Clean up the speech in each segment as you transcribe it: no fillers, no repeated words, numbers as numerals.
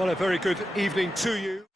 Well, a very good evening to you.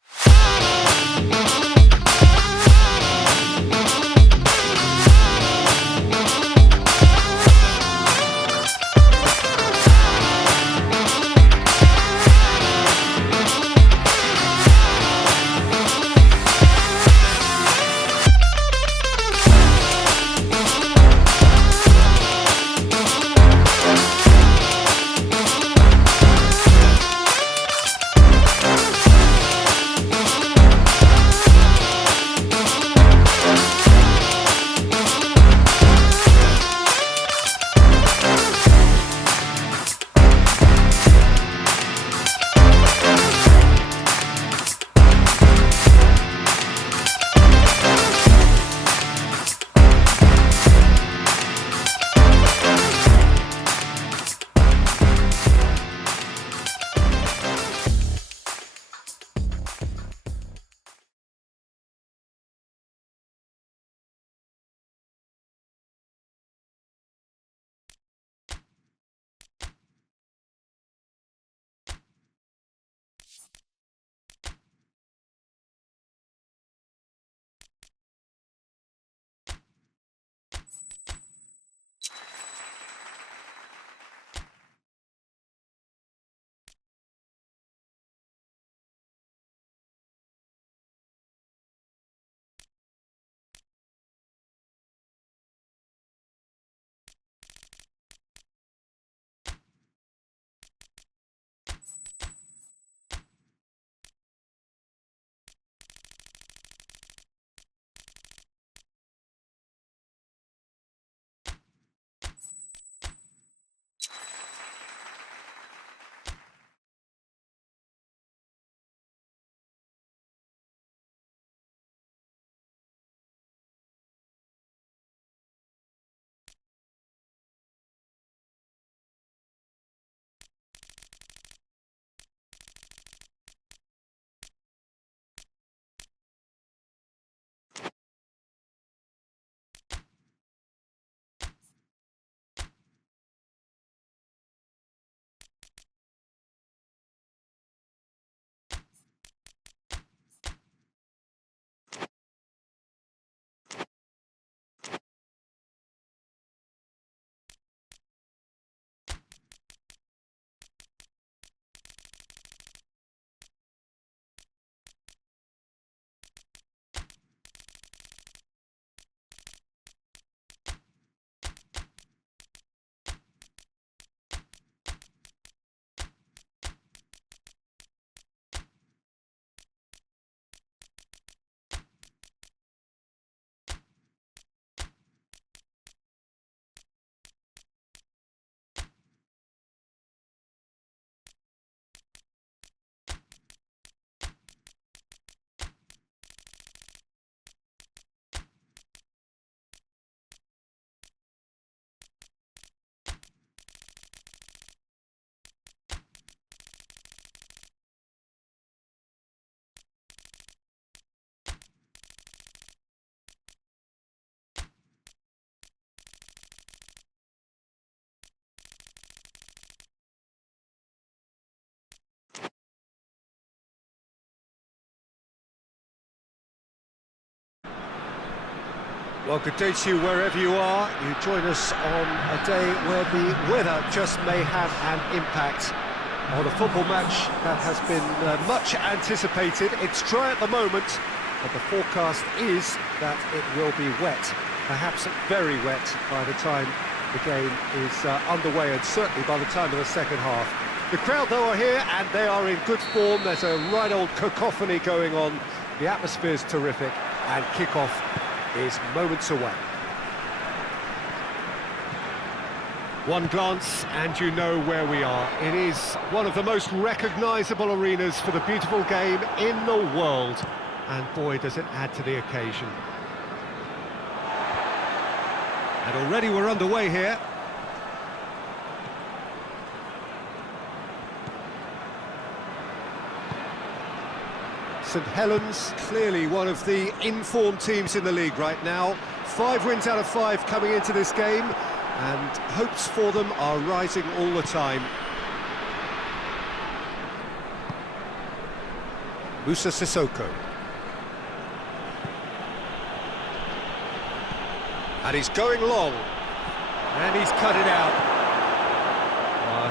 Well, good day to you wherever you are. You join us on a day where the weather just may have an impact on a football match that has been much anticipated. It's dry at the moment, but the forecast is that it will be wet, perhaps very wet by the time the game is underway, and certainly by the time of the second half. The crowd, though, are here, and they are in good form. There's a right old cacophony going on. The atmosphere's terrific, and kick-off is moments away. One glance and you know where we are. It is one of the most recognisable arenas for the beautiful game in the world, and boy does it add to the occasion. And already we're underway here. Saint Helens, clearly one of the informed teams in the league right now. 5 wins out of 5 coming into this game, and hopes for them are rising all the time. Musa Sissoko. And he's going long. And he's cut it out.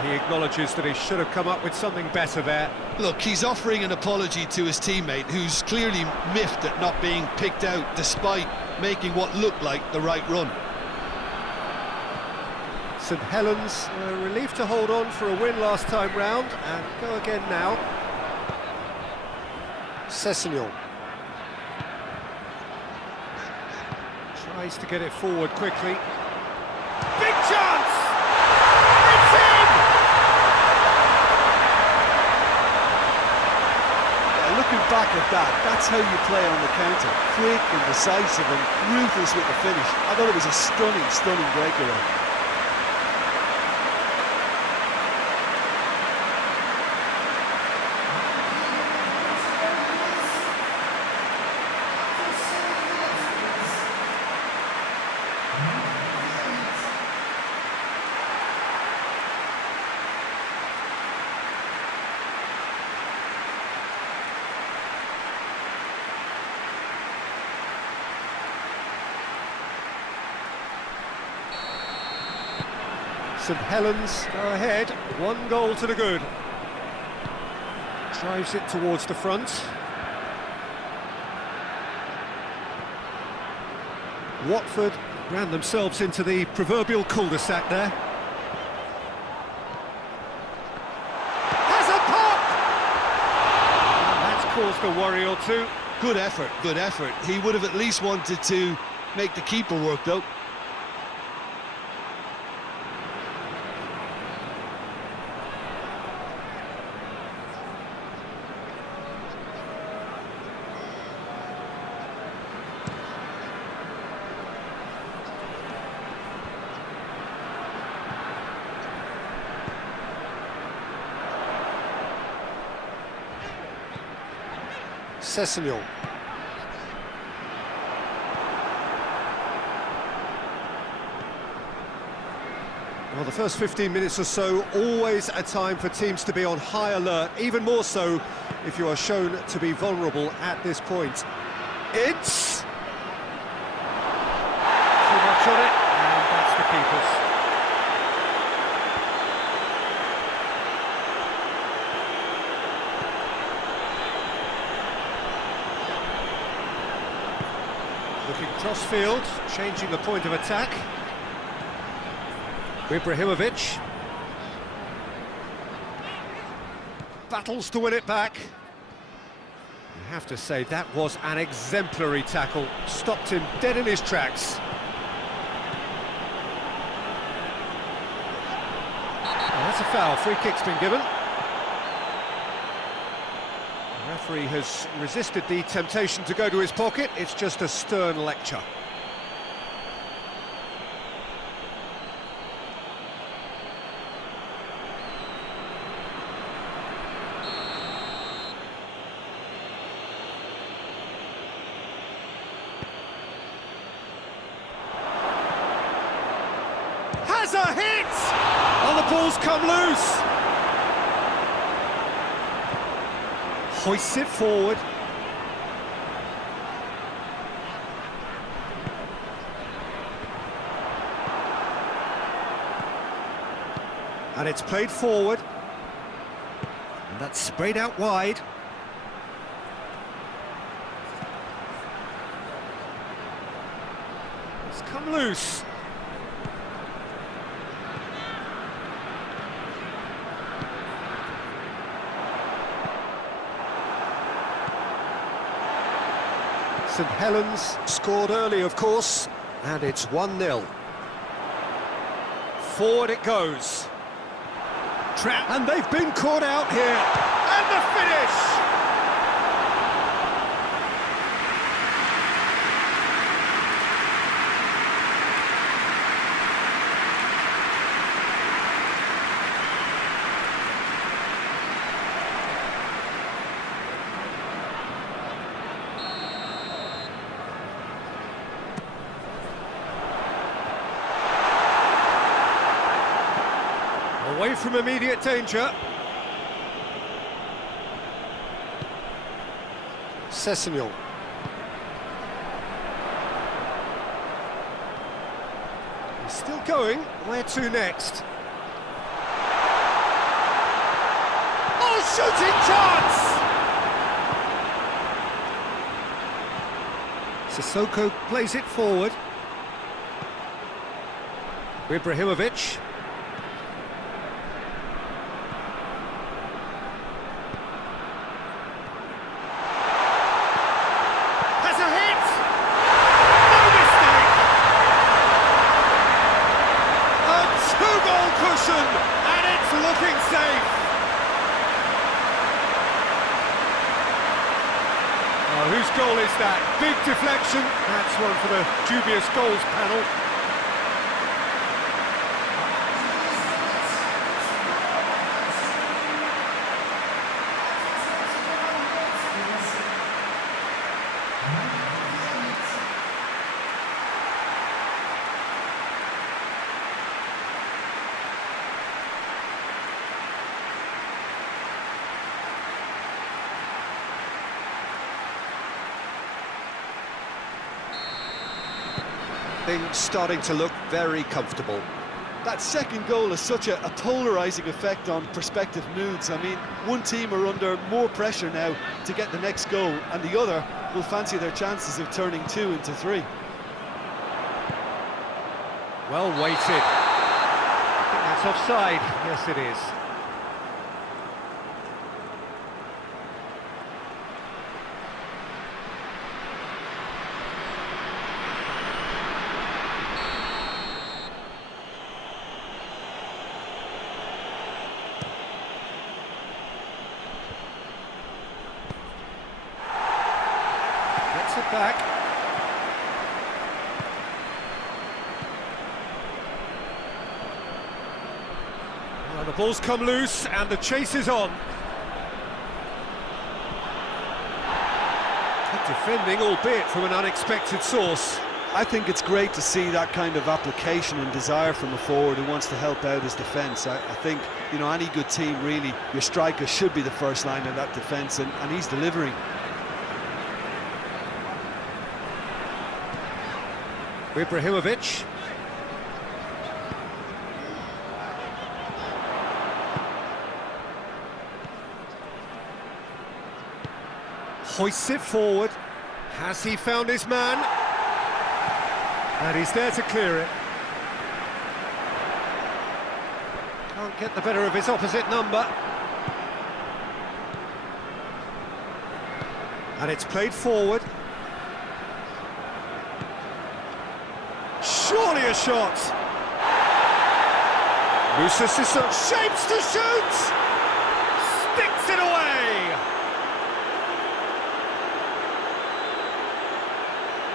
He acknowledges that he should have come up with something better there. Look, he's offering an apology to his teammate, who's clearly miffed at not being picked out despite making what looked like the right run. Saint Helens relieved to hold on for a win last time round, and go again now. Cessignon tries to get it forward quickly. Big chance! It's in! Yeah, looking back at that, that's how you play on the counter. Quick and decisive and ruthless with the finish. I thought it was a stunning breakaway. Saint Helens go ahead, 1 goal to the good. Drives it towards the front. Watford ran themselves into the proverbial cul-de-sac there. Has a pop! That's caused a worry or two. Good effort. He would have at least wanted to make the keeper work, though. Cessignon. Well, the first 15 minutes or so, always a time for teams to be on high alert, even more so if you are shown to be vulnerable at this point. It's too much on it, and that's the keeper's. Looking cross-field, changing the point of attack. Ibrahimovic. Battles to win it back. You have to say, that was an exemplary tackle. Stopped him dead in his tracks. Oh, that's a foul. Free kick's been given. The referee has resisted the temptation to go to his pocket. It's just a stern lecture. Has a hit! Oh, the ball's come loose! Hoists it forward. And it's played forward. And that's sprayed out wide. It's come loose. Saint Helens scored early, of course, and it's 1-0. Forward it goes. Trap, and they've been caught out here. And the finish! Away from immediate danger. Sessegnon. He's still going. Where to next? Oh, shooting chance! Sissoko plays it forward. Ibrahimovic. Has a hit! No mistake! A two-goal cushion, and it's looking safe. Oh, whose goal is that? Big deflection. That's one for the dubious goals panel. Things starting to look very comfortable. That second goal has such a polarising effect on prospective moods. I mean, one team are under more pressure now to get the next goal, and the other will fancy their chances of turning 2 into 3. Well weighted. I think that's offside. Yes, it is. Gets it back. Well, the ball's come loose and the chase is on. Good defending, albeit from an unexpected source. I think it's great to see that kind of application and desire from a forward who wants to help out his defence. I think, you know, any good team, really, your striker should be the first line of that defence, and he's delivering. Ibrahimovic. Hoists it forward. Has he found his man? And he's there to clear it. Can't get the better of his opposite number. And it's played forward. Surely a shot. Moussa Sissoko shapes to shoot. Sticks it away.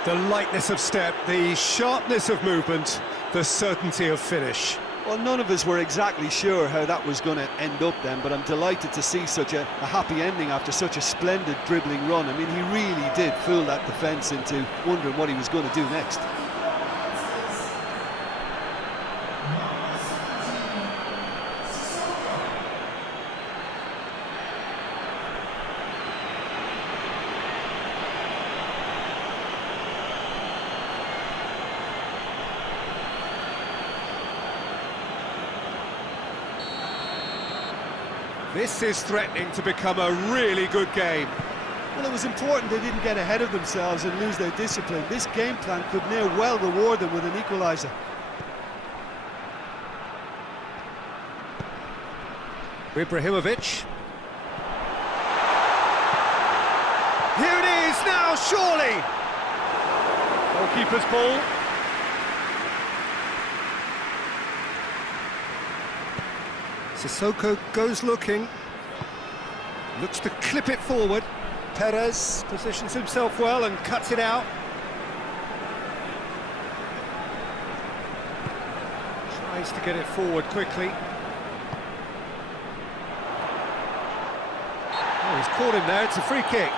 The lightness of step, the sharpness of movement, the certainty of finish. Well, none of us were exactly sure how that was going to end up then, but I'm delighted to see such a happy ending after such a splendid dribbling run. I mean, he really did fool that defence into wondering what he was going to do next. This is threatening to become a really good game. Well, it was important they didn't get ahead of themselves and lose their discipline. This game plan could now well reward them with an equaliser. Ibrahimovic. Here it is now, surely! Goalkeeper's ball. Sissoko goes looking. Looks to clip it forward. Perez positions himself well and cuts it out. Tries to get it forward quickly. Oh, he's caught him there, it's a free kick.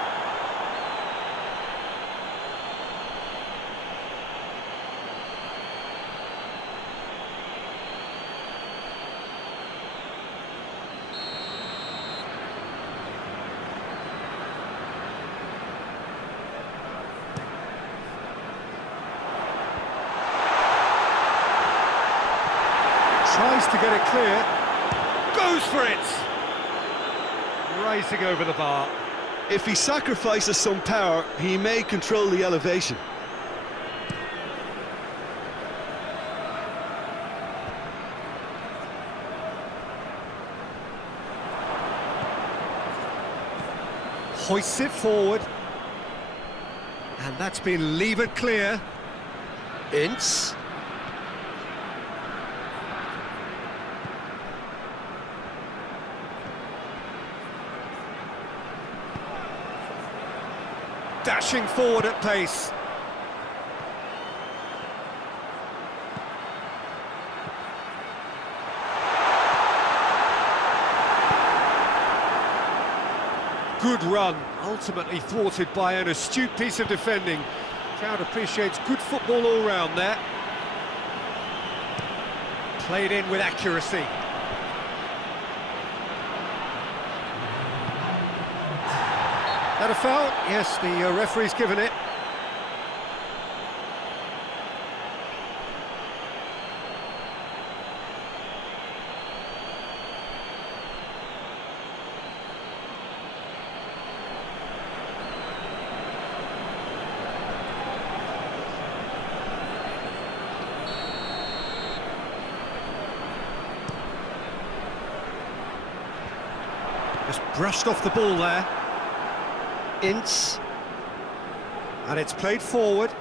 Tries to get it clear. Goes for it! Racing over the bar. If he sacrifices some power, he may control the elevation. Hoists it forward. And that's been levered clear. Ince. Dashing forward at pace. Good run, ultimately thwarted by an astute piece of defending. Crowd appreciates good football all round there. Played in with accuracy. That a foul? Yes, the referee's given it. Just brushed off the ball there. Ince. And it's played forward.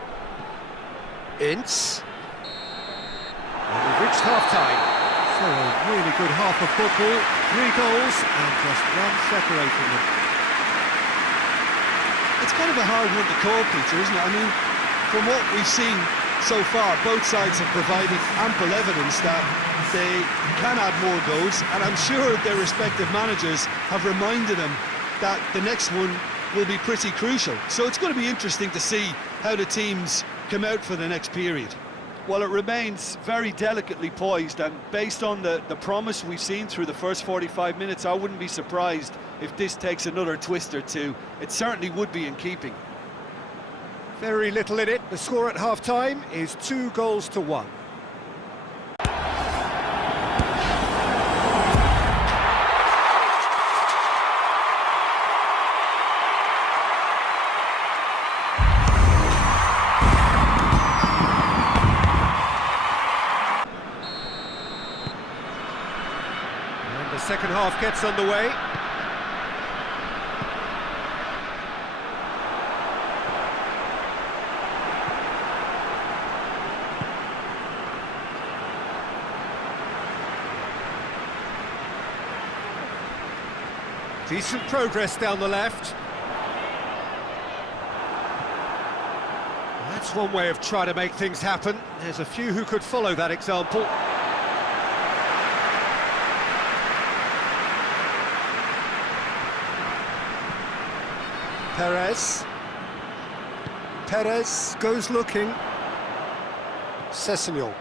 Ince. And we've reached half-time. So a really good half of football. 3 goals and just one separating them. It's kind of a hard one to call, Peter, isn't it? I mean, from what we've seen so far, both sides have provided ample evidence that they can add more goals, and I'm sure their respective managers have reminded them that the next one will be pretty crucial. So it's going to be interesting to see how the teams come out for the next period. Well, it remains very delicately poised, and based on the promise we've seen through the first 45 minutes, I wouldn't be surprised if this takes another twist or two. It certainly would be in keeping. Very little in it. The score at half-time is 2-1. And the second half gets underway. Decent progress down the left. That's one way of trying to make things happen. There's a few who could follow that example. Perez. Perez goes looking. Sessegnon.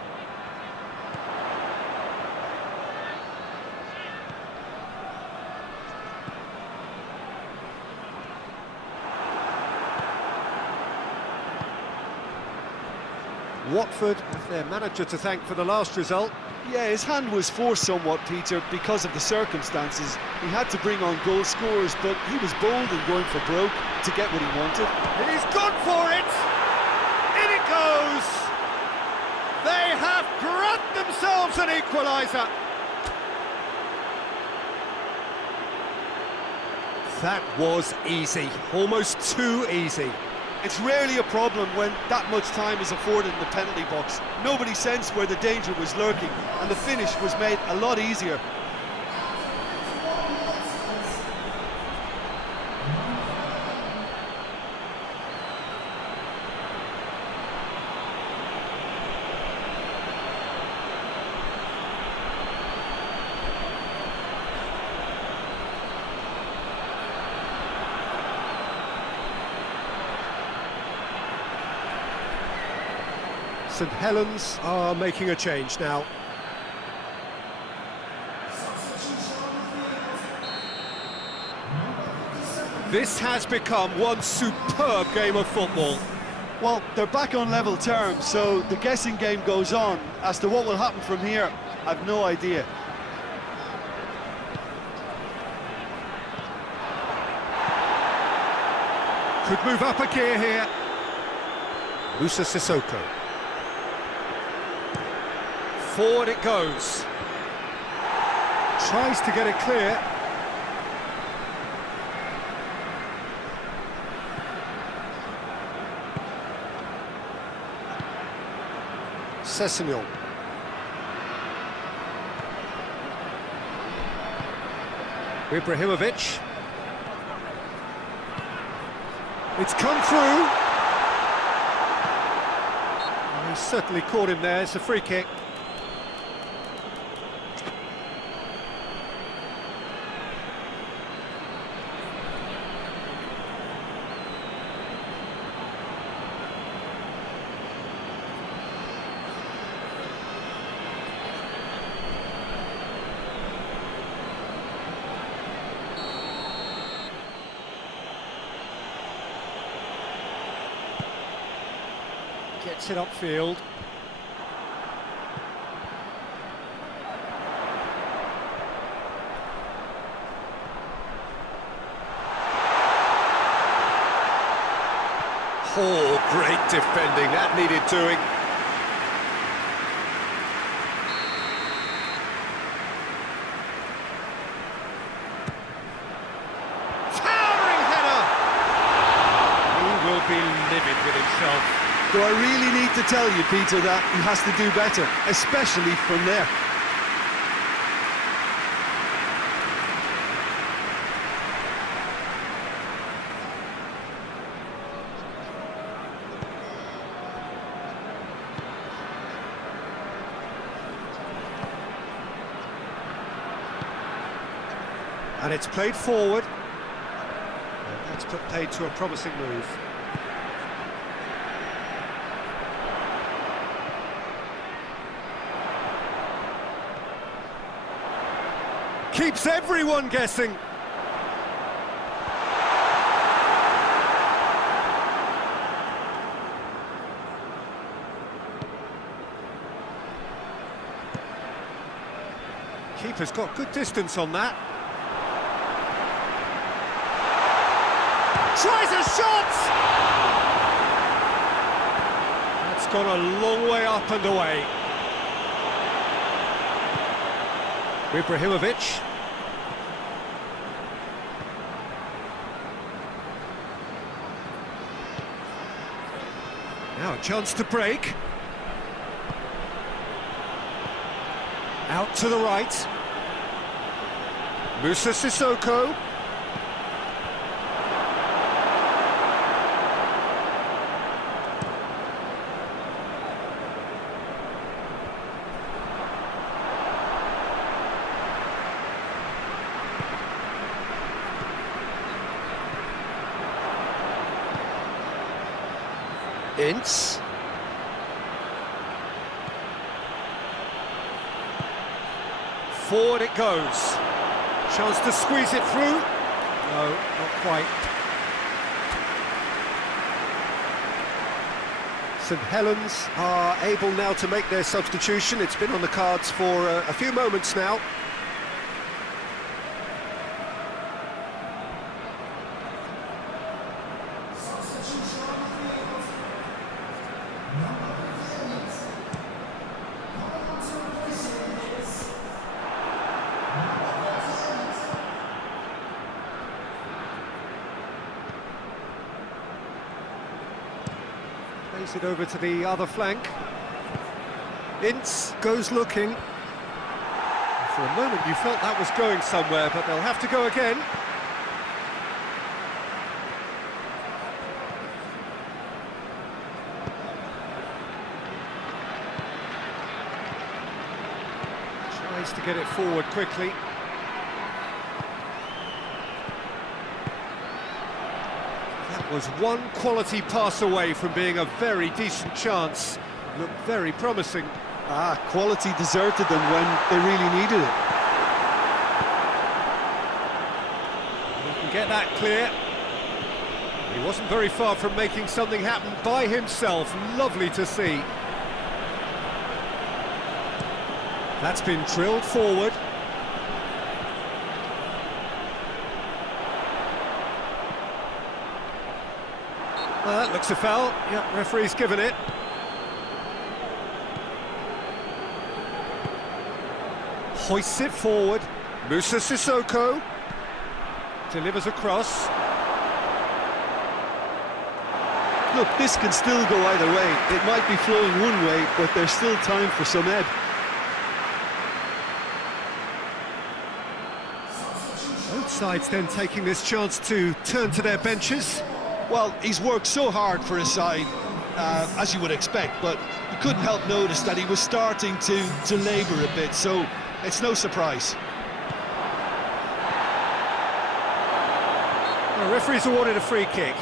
Watford have their manager to thank for the last result. Yeah, his hand was forced somewhat, Peter, because of the circumstances. He had to bring on goal scorers, but he was bold in going for broke to get what he wanted. He's gone for it! In it goes! They have grabbed themselves an equaliser! That was easy, almost too easy. It's rarely a problem when that much time is afforded in the penalty box. Nobody sensed where the danger was lurking, and the finish was made a lot easier. Saint Helens are making a change now. This has become one superb game of football. Well, they're back on level terms, so the guessing game goes on as to what will happen from here. I've no idea. Could move up a gear here. Musa Sissoko. Forward it goes. Tries to get it clear. Sessegnon. Ibrahimovic. It's come through. He certainly caught him there. It's a free kick. Gets it upfield. Oh, great defending, that needed doing. Towering header! He will be livid with himself. Do I really need to tell you, Peter, that he has to do better, especially from there? And it's played forward. And that's put paid to a promising move. Keeps everyone guessing. Keeper's got good distance on that. Tries a shot! That's gone a long way up and away. Ibrahimovic. Now a chance to break. Out to the right. Musa Sissoko. Ince. Forward it goes. Chance to squeeze it through. No, not quite. Saint Helens are able now to make their substitution. It's been on the cards for a few moments now. Plays it over to the other flank. Ince goes looking. For a moment you felt that was going somewhere, but they'll have to go again. Tries to get it forward quickly. That was one quality pass away from being a very decent chance. Looked very promising. Quality deserted them when they really needed it. He can get that clear. He wasn't very far from making something happen by himself. Lovely to see. That's been drilled forward. Well, that looks a foul. Yep, referee's given it. Hoists it forward. Musa Sissoko delivers across. Look, this can still go either way. It might be flowing one way, but there's still time for some ebb. Both sides then taking this chance to turn to their benches. Well, he's worked so hard for his side, as you would expect, but you couldn't help notice that he was starting to labour a bit, so it's no surprise. The referee's awarded a free kick.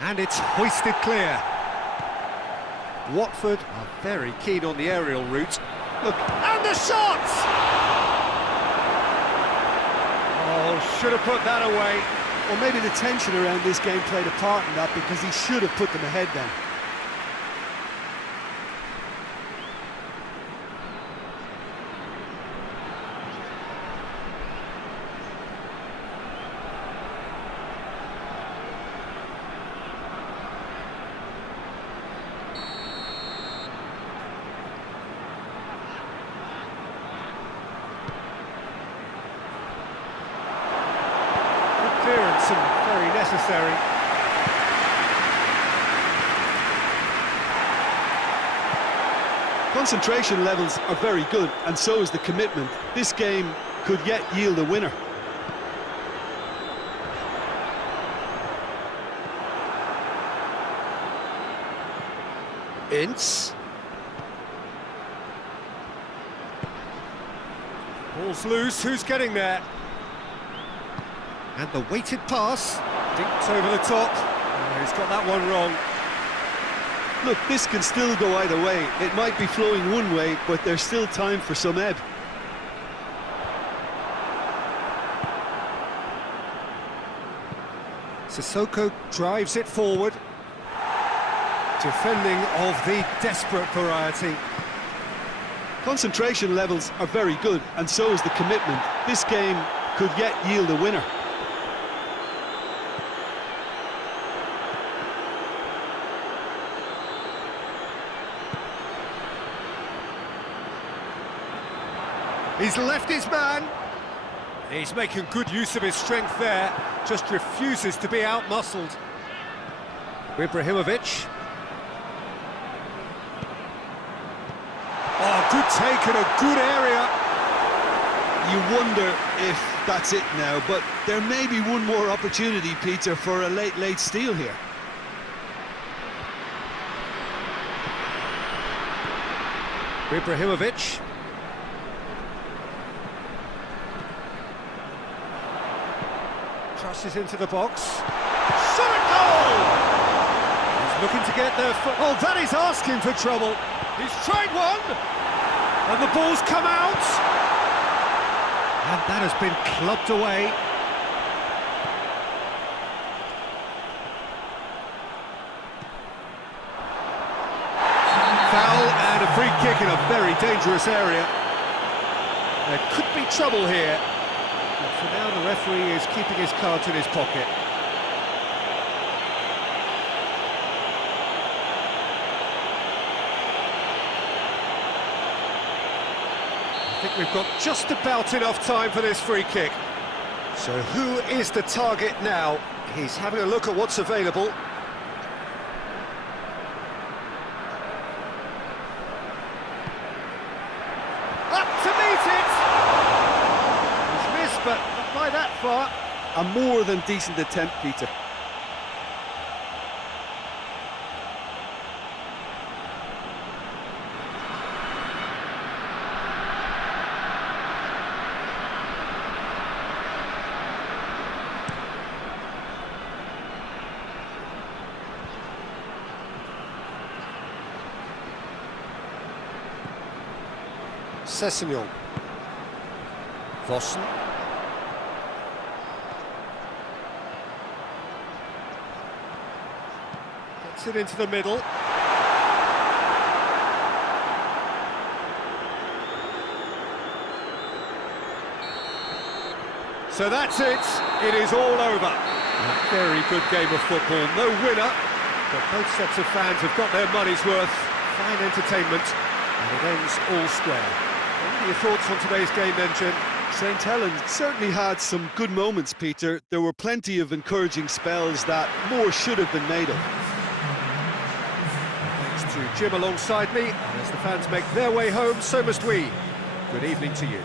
And it's hoisted clear. Watford are very keen on the aerial route. Look, and the shot! Oh, should have put that away. Well, maybe the tension around this game played a part in that, because he should have put them ahead then. Clearance and very necessary. Concentration levels are very good, and so is the commitment. This game could yet yield a winner. Ince. Ball's loose, who's getting there? And the weighted pass, dinked over the top. Oh, he's got that one wrong. Look, this can still go either way. It might be flowing one way, but there's still time for some ebb. Sissoko drives it forward. Defending of the desperate variety. Concentration levels are very good, and so is the commitment. This game could yet yield a winner. He's left his man. He's making good use of his strength there. Just refuses to be out-muscled. Ibrahimovic. Oh, good take in a good area. You wonder if that's it now, but there may be one more opportunity, Peter, for a late steal here. Ibrahimovic. Crosses into the box. Shot at goal! He's looking to get there. Oh, that is asking for trouble. He's tried one, and the ball's come out. And that has been clubbed away. Foul and a free kick in a very dangerous area. There could be trouble here. But for now, the referee is keeping his cards in his pocket. I think we've got just about enough time for this free kick. So who is the target now? He's having a look at what's available. Up to meet it! He's missed, but not by that far. A more than decent attempt, Peter. Sessegnon. Vossen. Gets it into the middle. So that's it. It is all over. A very good game of football. No winner, but both sets of fans have got their money's worth. Fine entertainment, and it ends all square. What are your thoughts on today's game then, Jim? St Helens certainly had some good moments, Peter. There were plenty of encouraging spells that more should have been made of. Thanks to Jim alongside me, and as the fans make their way home, so must we. Good evening to you.